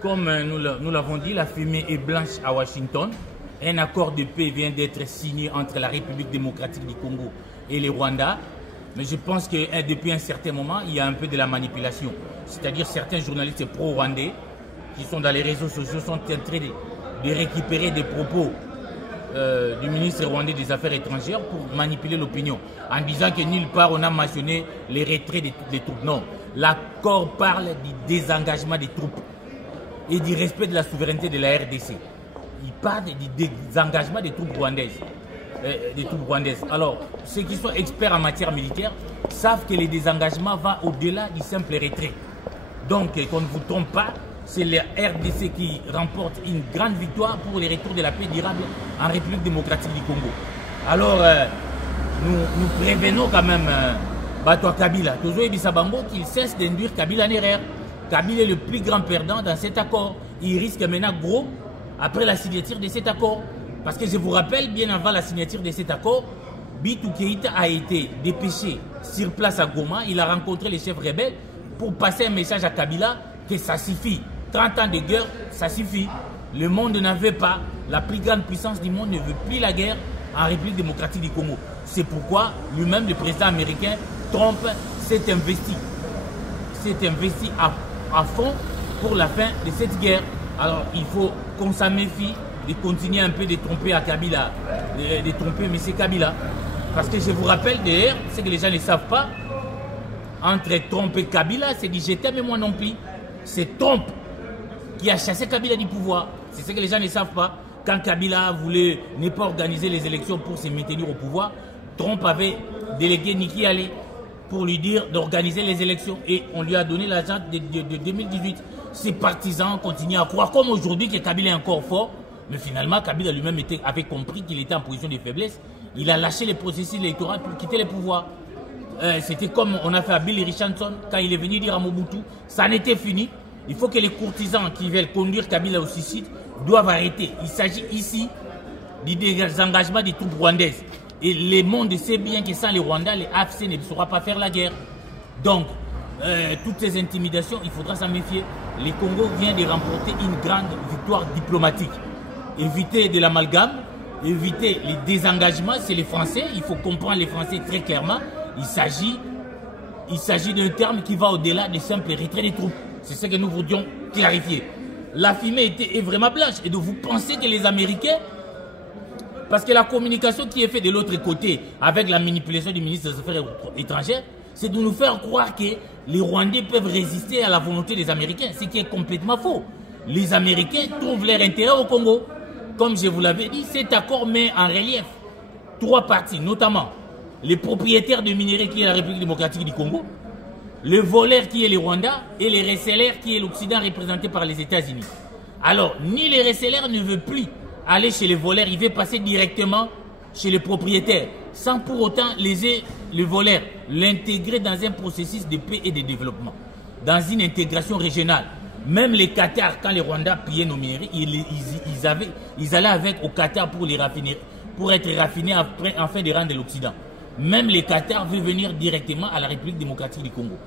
Comme nous l'avons dit, la fumée est blanche à Washington. Un accord de paix vient d'être signé entre la République démocratique du Congo et le Rwanda. Mais je pense que depuis un certain moment, il y a un peu de la manipulation. C'est-à-dire certains journalistes pro-rwandais qui sont dans les réseaux sociaux sont en train de récupérer des propos du ministre rwandais des Affaires étrangères pour manipuler l'opinion en disant que nulle part on a mentionné les retraits des troupes. Non, l'accord parle du désengagement des troupes et du respect de la souveraineté de la RDC. Il parle du désengagement des troupes rwandaises. Alors, ceux qui sont experts en matière militaire savent que le désengagement va au-delà du simple retrait. Donc, qu'on ne vous trompe pas, c'est la RDC qui remporte une grande victoire pour le retour de la paix durable en République démocratique du Congo. Alors, nous prévenons quand même Batoa Kabila, toujours Ebisabango, qu'il cesse d'induire Kabila en erreur. Kabila est le plus grand perdant dans cet accord. Il risque maintenant gros après la signature de cet accord. Parce que je vous rappelle, bien avant la signature de cet accord, Bitou Keïta a été dépêché sur place à Goma. Il a rencontré les chefs rebelles pour passer un message à Kabila que ça suffit. 30 ans de guerre, ça suffit. Le monde ne veut pas. La plus grande puissance du monde ne veut plus la guerre en République démocratique du Congo. C'est pourquoi lui-même, le président américain, Trump, s'est investi à fond pour la fin de cette guerre. Alors, il faut qu'on s'en méfie de continuer un peu de tromper à Kabila, de tromper M. Kabila. Parce que je vous rappelle d'ailleurs, ce que les gens ne savent pas, entre Trump et Kabila, c'est dit je t'aime et moi non plus. C'est Trump qui a chassé Kabila du pouvoir. C'est ce que les gens ne savent pas. Quand Kabila voulait ne pas organiser les élections pour se maintenir au pouvoir, Trump avait délégué Nikki Haley pour lui dire d'organiser les élections et on lui a donné l'argent de 2018. Ses partisans continuent à croire, comme aujourd'hui, que Kabila est encore fort. Mais finalement, Kabila lui-même avait compris qu'il était en position de faiblesse. Il a lâché le processus électoral pour quitter le pouvoir. C'était comme on a fait à Bill Richardson quand il est venu dire à Mobutu, ça en était fini. Il faut que les courtisans qui veulent conduire Kabila au suicide doivent arrêter. Il s'agit ici du désengagement des troupes rwandaises. Et le monde sait bien que sans les Rwandais, les AFC ne saura pas faire la guerre. Donc, toutes ces intimidations, il faudra s'en méfier. Le Congo vient de remporter une grande victoire diplomatique. Éviter de l'amalgame, éviter les désengagements, c'est les Français. Il faut comprendre les Français très clairement. Il s'agit d'un terme qui va au-delà des simples retraits des troupes. C'est ce que nous voulions clarifier. La fumée est vraiment blanche. Et donc vous pensez que les Américains, parce que la communication qui est faite de l'autre côté avec la manipulation du ministre des Affaires étrangères, c'est de nous faire croire que les Rwandais peuvent résister à la volonté des Américains, ce qui est complètement faux. Les Américains trouvent leur intérêt au Congo. Comme je vous l'avais dit, cet accord met en relief 3 parties, notamment les propriétaires de minerais qui est la République démocratique du Congo, le voleur qui est le Rwanda et les receleurs qui est l'Occident représenté par les États-Unis. Alors, ni les receleurs ne veulent plus aller chez les voleurs, ils veulent passer directement chez les propriétaires, sans pour autant laisser le voleur l'intégrer dans un processus de paix et de développement, dans une intégration régionale. Même les Qatar, quand les Rwandais pillaient nos minerais, ils allaient avec au Qatar pour les raffiner, pour être raffinés afin de rendre l'Occident. Même les Qatar veulent venir directement à la République démocratique du Congo.